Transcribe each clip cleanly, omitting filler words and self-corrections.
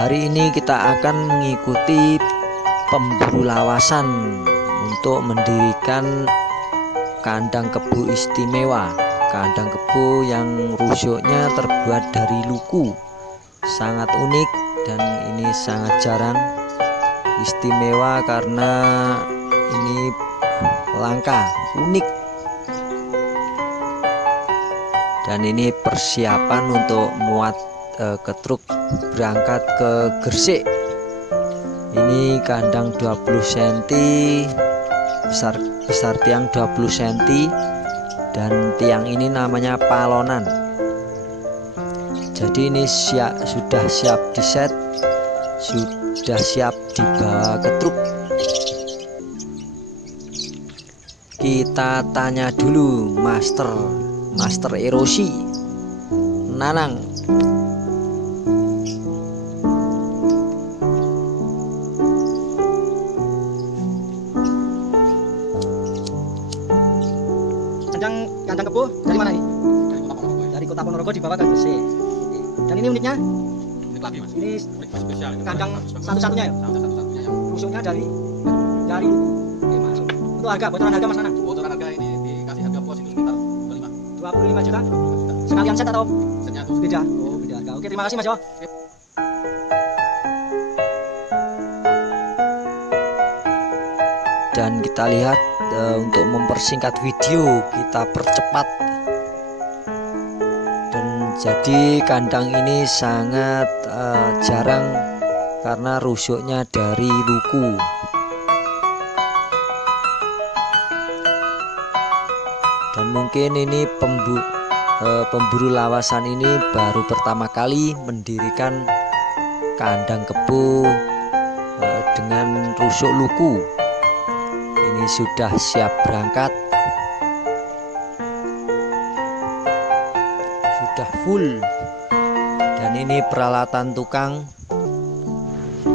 Hari ini kita akan mengikuti pemburu lawasan untuk mendirikan kandang kebo istimewa. Kandang kebo yang rusuknya terbuat dari luku, sangat unik dan ini sangat jarang. Istimewa karena ini langka, unik. Dan ini persiapan untuk muat ke truk berangkat ke Gresik. Ini kandang 20 cm, besar tiang 20 cm, dan tiang ini namanya palonan. Jadi ini sudah siap di set, sudah siap dibawa ke truk. Kita tanya dulu Master Erosi Nanang. Kandang kebo dari mana nih? Dari Kota Ponorogo dibawa ke Gresik. Dan ini uniknya? Unik lagi, Mas. Ini spesial. Kandang satu-satunya ya? Satu-satunya. Rusuknya dari luku. Oke, masuk. Untuk harga, bocoran harga Mas Nanang? Bocoran harga ini dikasih harga puas itu sekitar 25 juta. Sekalian set atau setnya tuh beda? Oh, beda harga. Oke, terima kasih Mas Jo. Dan kita lihat untuk mempersingkat video kita percepat. Dan jadi kandang ini sangat jarang karena rusuknya dari luku. Dan mungkin ini pemburu lawasan ini baru pertama kali mendirikan kandang kebo dengan rusuk luku. Ini sudah siap berangkat, sudah full. Dan ini peralatan tukang,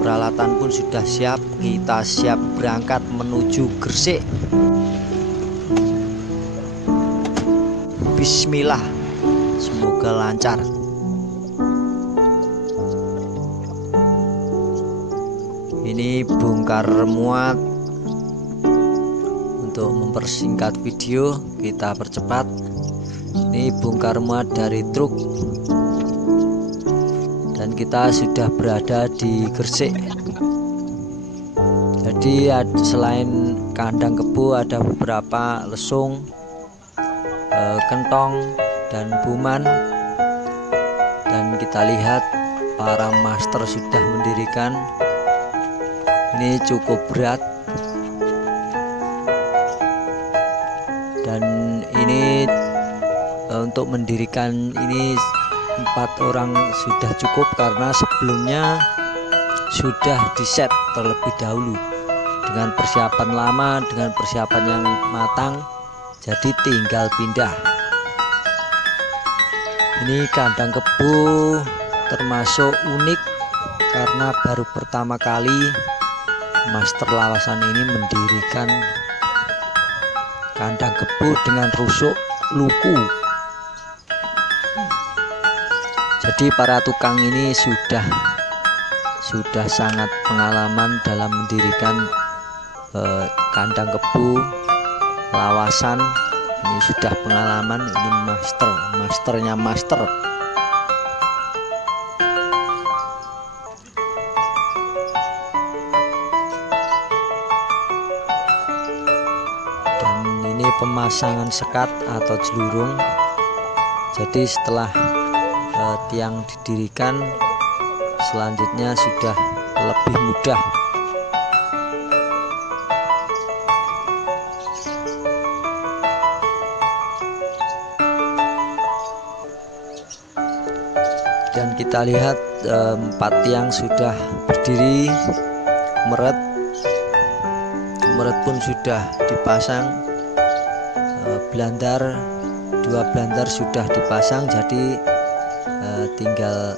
peralatan pun sudah siap. Kita siap berangkat menuju Gresik. Bismillah, semoga lancar. Ini bongkar muat. Untuk mempersingkat video kita percepat. Ini bongkar muat dari truk dan kita sudah berada di Gresik. Jadi selain kandang kebo ada beberapa lesung, kentong dan buman. Dan kita lihat para master sudah mendirikan. Ini cukup berat. Dan ini untuk mendirikan ini 4 orang sudah cukup karena sebelumnya sudah di-set terlebih dahulu dengan persiapan lama, dengan persiapan yang matang, jadi tinggal pindah. Ini kandang kebo termasuk unik karena baru pertama kali master lawasan ini mendirikan kandang kebo dengan rusuk luku. Jadi para tukang ini sudah sangat pengalaman dalam mendirikan kandang kebo lawasan. Ini sudah pengalaman, ini masternya master. Ini pemasangan sekat atau jelurung. Jadi setelah tiang didirikan, selanjutnya sudah lebih mudah. Dan kita lihat 4 tiang sudah berdiri, meret pun sudah dipasang. Blandar 2 blandar sudah dipasang, jadi tinggal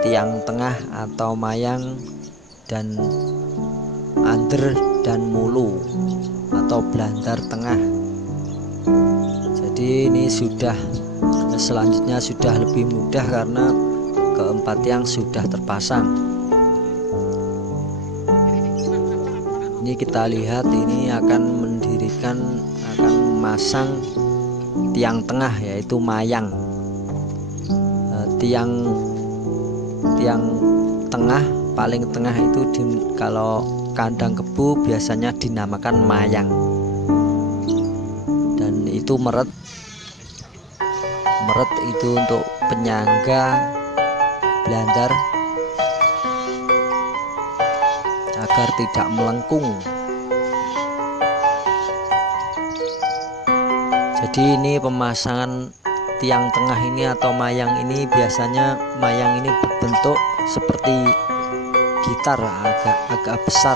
tiang tengah atau mayang dan under dan mulu atau blandar tengah. Jadi ini sudah selanjutnya sudah lebih mudah karena keempat tiang sudah terpasang. Ini kita lihat, ini akan memasang tiang tengah, yaitu mayang. Tiang tengah, paling tengah itu kalau kandang kebu biasanya dinamakan mayang, dan itu meret itu untuk penyangga blandar agar tidak melengkung. Jadi ini pemasangan tiang tengah ini atau mayang ini, biasanya mayang ini berbentuk seperti gitar, agak besar,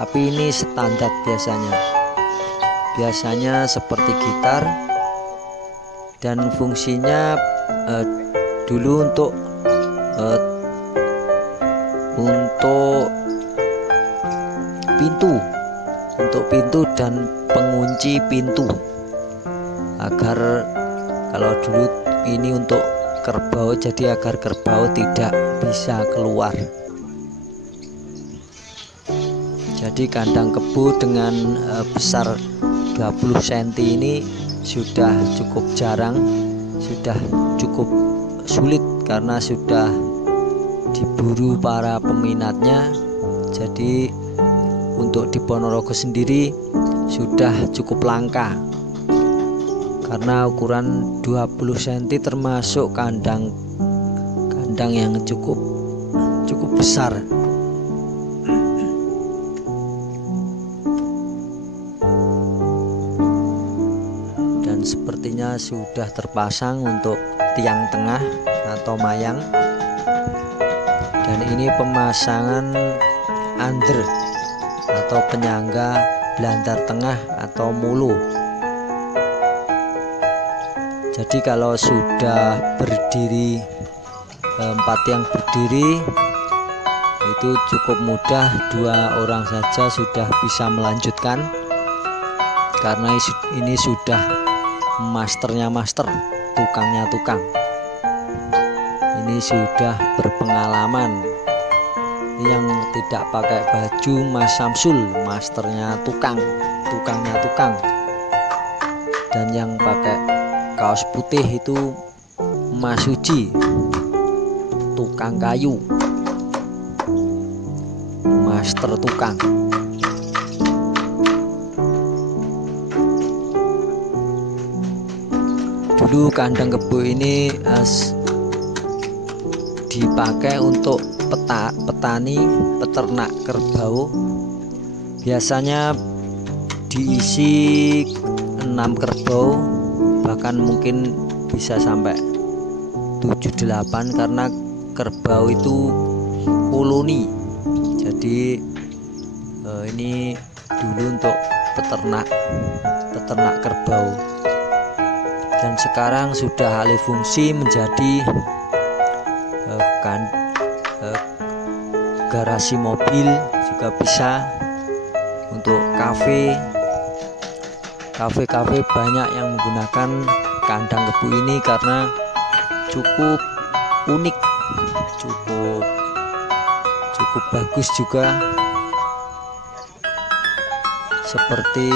tapi ini standar biasanya seperti gitar, dan fungsinya dulu untuk pintu dan pengunci pintu, agar kalau dulu ini untuk kerbau, jadi agar kerbau tidak bisa keluar. Jadi kandang kebu dengan besar 20 cm ini sudah cukup jarang, sudah cukup sulit karena sudah diburu para peminatnya. Jadi untuk di Ponorogo sendiri sudah cukup langka karena ukuran 20 cm termasuk kandang yang cukup besar. Dan sepertinya sudah terpasang untuk tiang tengah atau mayang, dan ini pemasangan under atau penyangga blandar tengah atau mulu. Jadi kalau sudah berdiri, 4 tiang berdiri, itu cukup mudah, 2 orang saja sudah bisa melanjutkan, karena ini sudah masternya master, tukangnya tukang. Ini sudah berpengalaman, yang tidak pakai baju Mas Samsul, masternya tukangnya tukang. Dan yang pakai kaos putih itu Mas Suji, tukang kayu, master tukang. Dulu kandang kebu ini dipakai untuk peternak kerbau. Biasanya diisi 6 kerbau, bahkan mungkin bisa sampai 7-8, karena kerbau itu koloni. Jadi ini dulu untuk peternak kerbau, dan sekarang sudah alih fungsi menjadi garasi mobil, juga bisa untuk kafe banyak yang menggunakan kandang kebu ini karena cukup unik, cukup bagus juga, seperti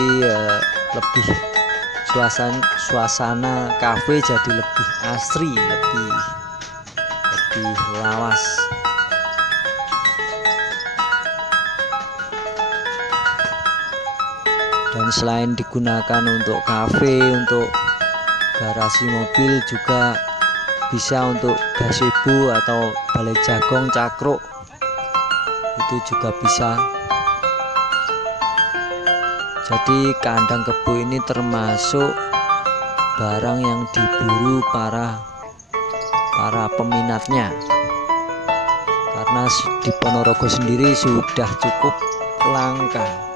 lebih suasana kafe jadi lebih asri, lebih lawas. Dan selain digunakan untuk kafe, untuk garasi mobil, juga bisa untuk gazebo atau balai jagung, cakruk, itu juga bisa. Jadi kandang kebu ini termasuk barang yang diburu para peminatnya, karena di Ponorogo sendiri sudah cukup langka.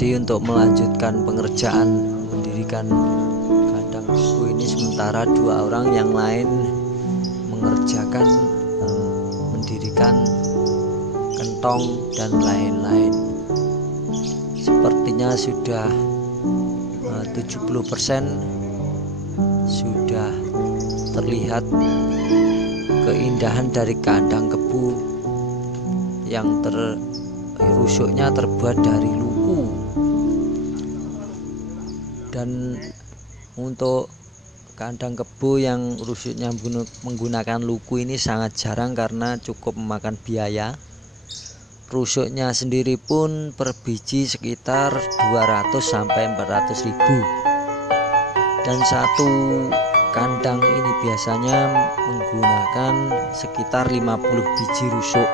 Jadi untuk melanjutkan pengerjaan mendirikan kandang kebu ini, sementara 2 orang yang lain mengerjakan mendirikan kentong dan lain-lain. Sepertinya sudah 70% sudah terlihat keindahan dari kandang kebu yang rusuknya terbuat dari luku. Dan untuk kandang kebu yang rusuknya menggunakan luku ini sangat jarang karena cukup memakan biaya. Rusuknya sendiri pun per biji sekitar 200 sampai 400 ribu. Dan satu kandang ini biasanya menggunakan sekitar 50 biji rusuk.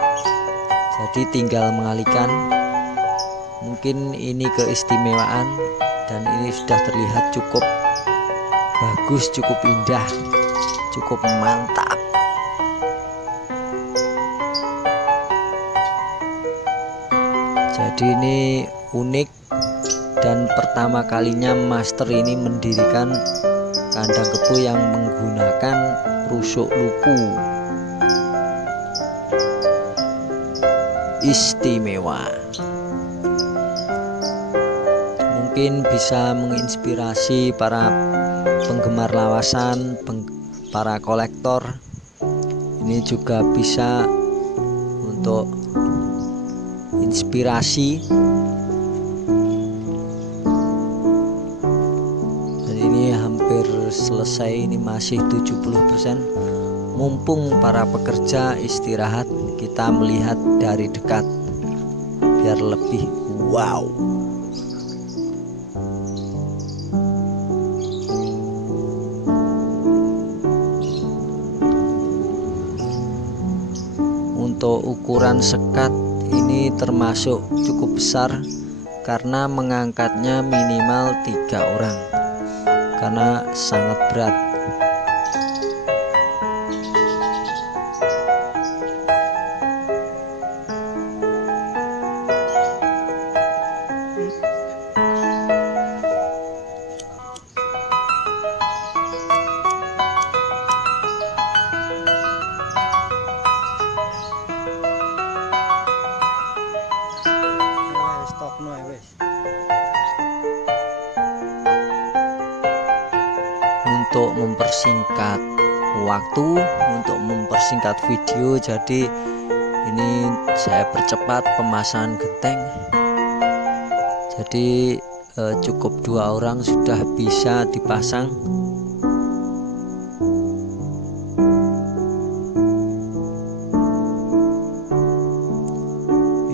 Jadi tinggal mengalihkan. Mungkin ini keistimewaan, dan ini sudah terlihat cukup bagus, cukup indah, cukup mantap. Jadi ini unik, dan pertama kalinya master ini mendirikan kandang kebu yang menggunakan rusuk luku. Istimewa. Mungkin bisa menginspirasi para penggemar lawasan, para kolektor. Ini juga bisa untuk inspirasi. Dan ini hampir selesai, ini masih 70%. Mumpung para pekerja istirahat, kita melihat dari dekat biar lebih wow. Untuk ukuran sekat ini termasuk cukup besar karena mengangkatnya minimal 3 orang karena sangat berat. Untuk mempersingkat waktu, untuk mempersingkat video, jadi ini saya percepat pemasangan genteng. Jadi cukup 2 orang sudah bisa dipasang.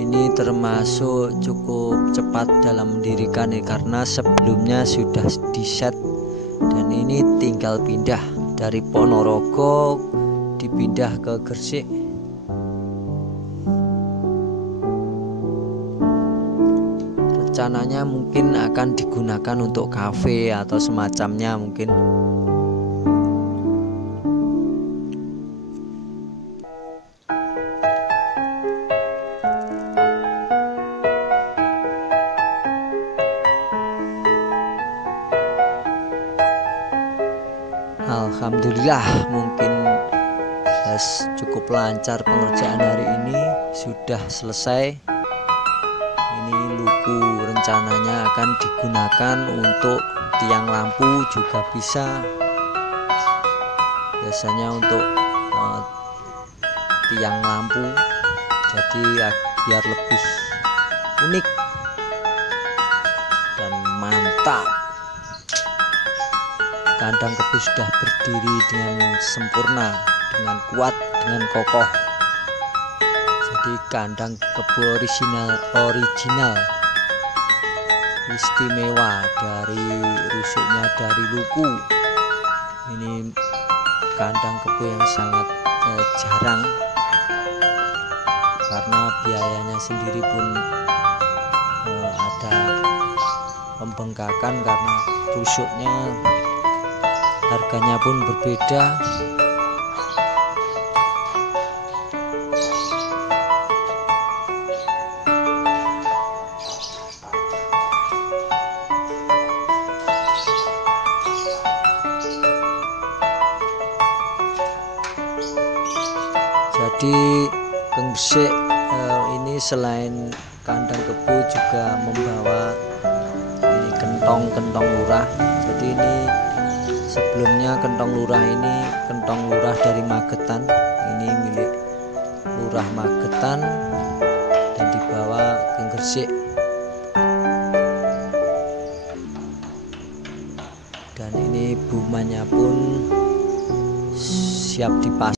Ini termasuk cukup cepat dalam mendirikan karena sebelumnya sudah di-set. Dan ini tinggal pindah dari Ponorogo dipindah ke Gresik. Rencananya mungkin akan digunakan untuk kafe atau semacamnya mungkin. Alhamdulillah, mungkin cukup lancar pengerjaan hari ini, sudah selesai. Ini luku rencananya akan digunakan untuk tiang lampu juga bisa, biasanya untuk tiang lampu, jadi biar lebih unik dan mantap. Kandang kebu sudah berdiri dengan sempurna, dengan kuat, dengan kokoh. Jadi kandang kebu original istimewa, dari rusuknya dari luku. Ini kandang kebu yang sangat jarang karena biayanya sendiri pun ada pembengkakan karena rusuknya harganya pun berbeda. Jadi Kang Gresik ini selain kandang kebo juga membawa ini kentong lurah. Jadi ini sebelumnya kentong lurah ini kentong lurah dari Magetan, ini milik Lurah Magetan dan dibawa ke Gresik. Dan ini bumanya pun siap dipasang.